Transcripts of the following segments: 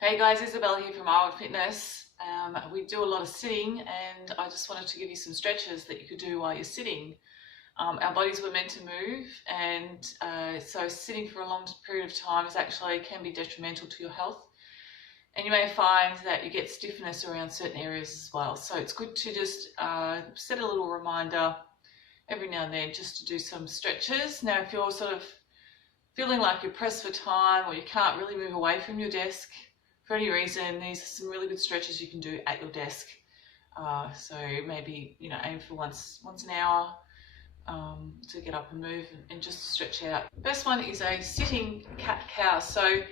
Hey guys, Isabel here from Fitness. We do a lot of sitting and I just wanted to give you some stretches that you could do while you're sitting. Our bodies were meant to move and so sitting for a long period of time can be detrimental to your health. And you may find that you get stiffness around certain areas as well. So it's good to just set a little reminder every now and then just to do some stretches. Now if you're sort of feeling like you're pressed for time or you can't really move away from your desk, for any reason, these are some really good stretches you can do at your desk. So maybe aim for once an hour to get up and move and just stretch out. First one is a sitting cat-cow. So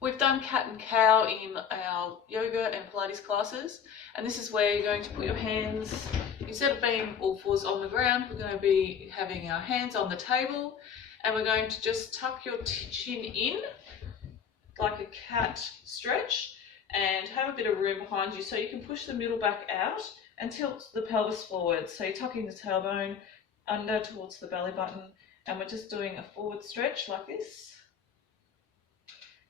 we've done cat and cow in our yoga and Pilates classes, and this is where you're going to put your hands, instead of being all fours on the ground, we're going to be having our hands on the table, and we're going to just tuck your chin in like a cat stretch and have a bit of room behind you so you can push the middle back out and tilt the pelvis forward. So you're tucking the tailbone under towards the belly button, and we're just doing a forward stretch like this.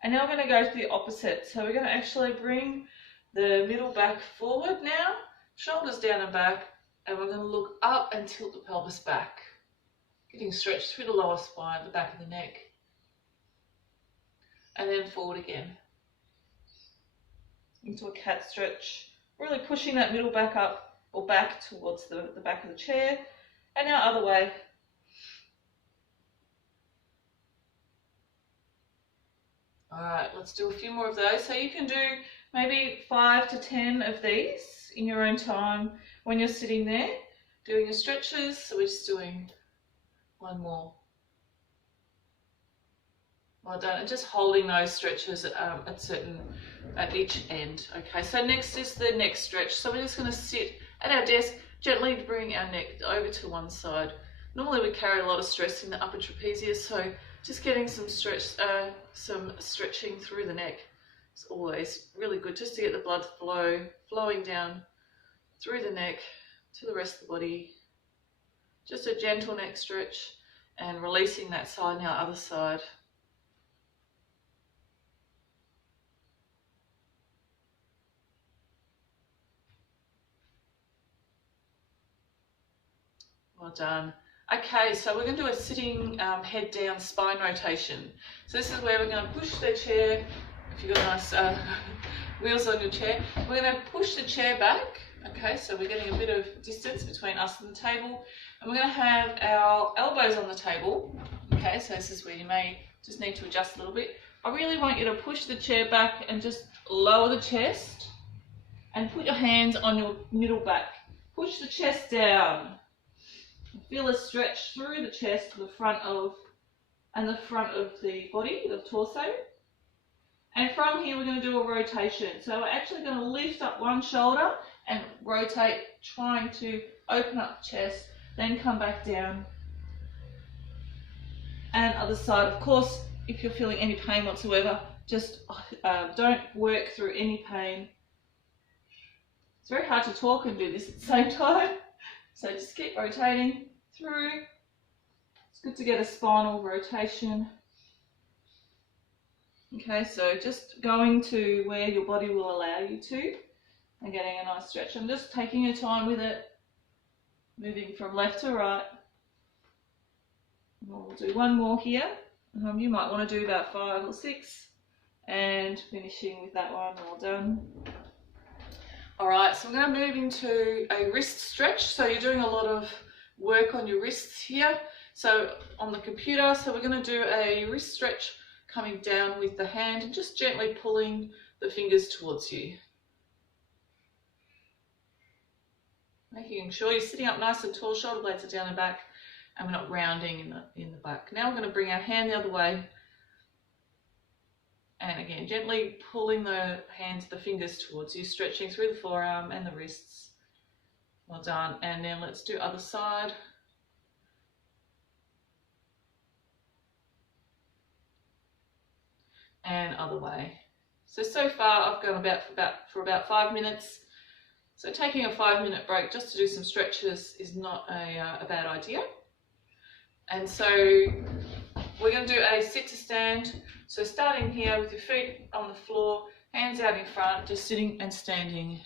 And now we're going to go to the opposite. So we're going to actually bring the middle back forward now, shoulders down and back, and we're going to look up and tilt the pelvis back, getting stretched through the lower spine, the back of the neck. And then forward again into a cat stretch, really pushing that middle back up or back towards the back of the chair, and now other way. Alright, let's do a few more of those. So you can do maybe 5 to 10 of these in your own time when you're sitting there doing your stretches. So we're just doing one more. Well done, and just holding those stretches at each end. Okay, so next is the neck stretch. So we're just going to sit at our desk, gently bring our neck over to one side. Normally we carry a lot of stress in the upper trapezius, so just getting some stretching through the neck is always really good, just to get the blood flowing down through the neck to the rest of the body. Just a gentle neck stretch and releasing that side. Now other side. Well done. Okay, so we're going to do a sitting head down spine rotation. So this is where we're going to push the chair, if you've got nice wheels on your chair, we're going to push the chair back. Okay, so we're getting a bit of distance between us and the table, and we're going to have our elbows on the table. Okay, so this is where you may just need to adjust a little bit. I really want you to push the chair back and just lower the chest and put your hands on your middle back. Push the chest down. Feel a stretch through the chest to the front of the body, the torso. And from here we're going to do a rotation. So we're actually going to lift up one shoulder and rotate, trying to open up the chest, then come back down. And other side. Of course, if you're feeling any pain whatsoever, just don't work through any pain. It's very hard to talk and do this at the same time. So just keep rotating through. It's good to get a spinal rotation. Okay, so just going to where your body will allow you to and getting a nice stretch. I'm just taking your time with it, moving from left to right. And we'll do one more here. You might want to do about 5 or 6 and finishing with that one. Well done. Alright, so we're going to move into a wrist stretch. So you're doing a lot of work on your wrists here. So on the computer, so we're going to do a wrist stretch coming down with the hand and just gently pulling the fingers towards you. Making sure you're sitting up nice and tall, shoulder blades are down and back, and we're not rounding in the back. Now we're going to bring our hand the other way. And again, gently pulling the fingers towards you, stretching through the forearm and the wrists. Well done. And then let's do other side. And other way. So far I've gone for about 5 minutes. So taking a 5-minute break just to do some stretches is not a bad idea. And so we're going to do a sit to stand. So starting here with your feet on the floor, hands out in front, just sitting and standing.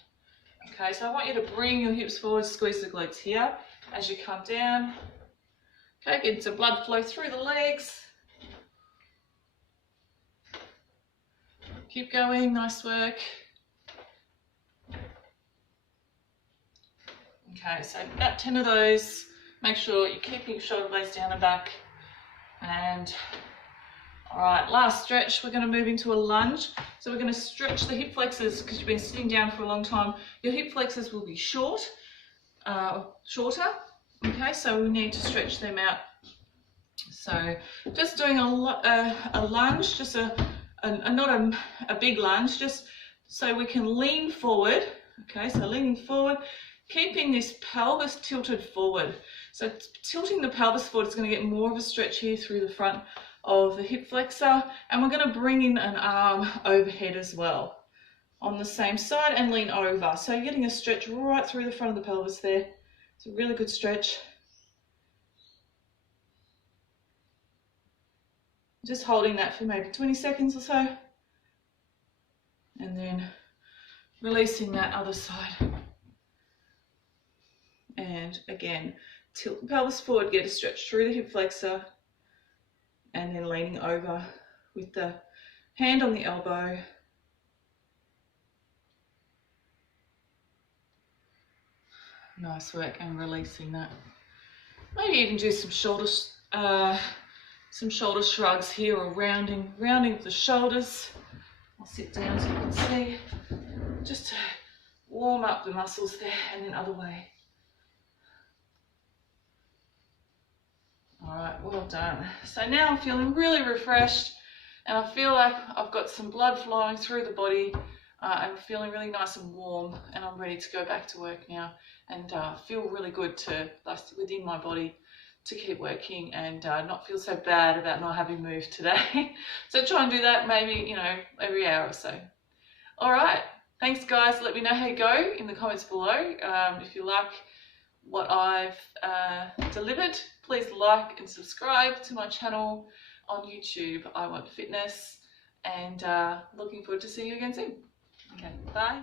Okay, so I want you to bring your hips forward, squeeze the glutes here as you come down. Okay, getting some blood flow through the legs. Keep going, nice work. Okay, so about 10 of those. Make sure you're keeping your shoulder blades down and back. And all right, last stretch, we're going to move into a lunge. So we're going to stretch the hip flexors because you've been sitting down for a long time. Your hip flexors will be shorter. Okay, so we need to stretch them out. So just doing a lunge, just not a big lunge, just so we can lean forward. Okay, so leaning forward, keeping this pelvis tilted forward. So tilting the pelvis forward is going to get more of a stretch here through the front of the hip flexor, and we're going to bring in an arm overhead as well on the same side and lean over. So you're getting a stretch right through the front of the pelvis there. It's a really good stretch. Just holding that for maybe 20 seconds or so, and then releasing that other side. And again, tilt the pelvis forward, get a stretch through the hip flexor, and then leaning over with the hand on the elbow. Nice work, and releasing that. Maybe even do some shoulder shrugs here, or rounding of the shoulders. I'll sit down so you can see, just to warm up the muscles there, and then other way. All right, well done. So now I'm feeling really refreshed, and I feel like I've got some blood flowing through the body. I'm feeling really nice and warm, and I'm ready to go back to work now, and feel really good to within my body to keep working, and not feel so bad about not having moved today. So try and do that maybe, you know, every hour or so. All right, thanks guys. Let me know how you go in the comments below. If you like what I've delivered, please like and subscribe to my channel on YouTube. I Want Fitness, and looking forward to seeing you again soon. Okay, bye.